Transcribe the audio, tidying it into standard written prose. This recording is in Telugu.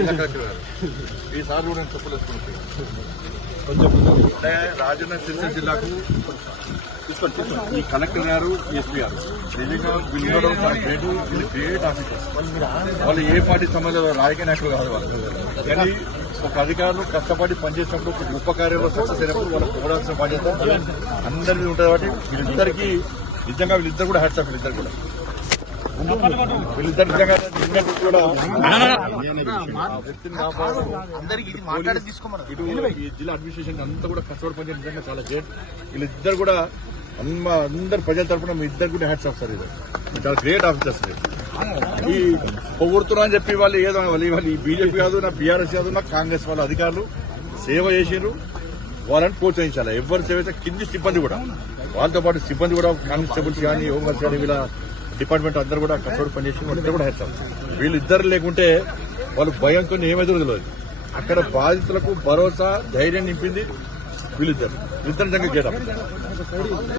జిల్లా కలెక్టర్ గారు ఈసారి కూడా నేను చెప్పలేసుకుంటున్నాను. రాజన్న సిరిసిల్ల జిల్లాకు ఈ కలెక్టర్ గారు ఎస్పీ గారు నిజంగా వీళ్ళు గ్రేట్ ఆఫీసర్స్. వాళ్ళు ఏ పార్టీ సంబంధం రాజకీయ నాయకులు కాదు వాళ్ళు. కానీ ఒక అధికారులు కష్టపడి పనిచేసినప్పుడు ఒక గొప్ప కార్యంలో సక్సెస్ అయినప్పుడు వాళ్ళకి పోరాల్సిన బాధ్యత అందరికీ ఉంటుంది. కాబట్టి వీళ్ళిద్దరికీ నిజంగా వీళ్ళిద్దరు కూడా హ్యాట్స్ ఆఫ్. వీళ్ళిద్దరు కూడా నిజంగా కూడా వ్యక్తిని కాపాడడం ఇటు ఈ జిల్లా అడ్మినిస్ట్రేషన్ అంతా కూడా కష్టపడి పనిచేయడం నిజంగా చాలా గ్రేట్. వీళ్ళిద్దరు కూడా అందరు ప్రజల తరఫున మీ ఇద్దరు కూడా హ్యాట్స్ ఆఫ్ సార్. ఇది చాలా గ్రేట్ ఆఫీసర్స్. ఈ పొగుడుతున్నా అని చెప్పి వాళ్ళు ఏదో వాళ్ళు ఈ బీజేపీ కాదు, నా బీఆర్ఎస్ కాదు, నా కాంగ్రెస్ వాళ్ళ అధికారులు సేవ చేసారు. వాళ్ళని ప్రోత్సహించాలి. ఎవరు సేవ అయితే కింది సిబ్బంది కూడా వాళ్ళతో పాటు సిబ్బంది కూడా కానిస్టేబుల్స్ కానీ హోంగార్డ్స్ కానీ వీళ్ళ డిపార్ట్మెంట్ అందరూ కూడా కష్టపడి పనిచేసి వాళ్ళిద్దరు కూడా హ్యాట్స్ ఆఫ్. వీళ్ళిద్దరు లేకుంటే వాళ్ళు భయంతో ఏమైతే తెలియదు. అక్కడ బాధితులకు భరోసా ధైర్యం నింపింది వీళ్ళిద్దరు. నిజంగా గ్రేట్ ఆఫీసర్.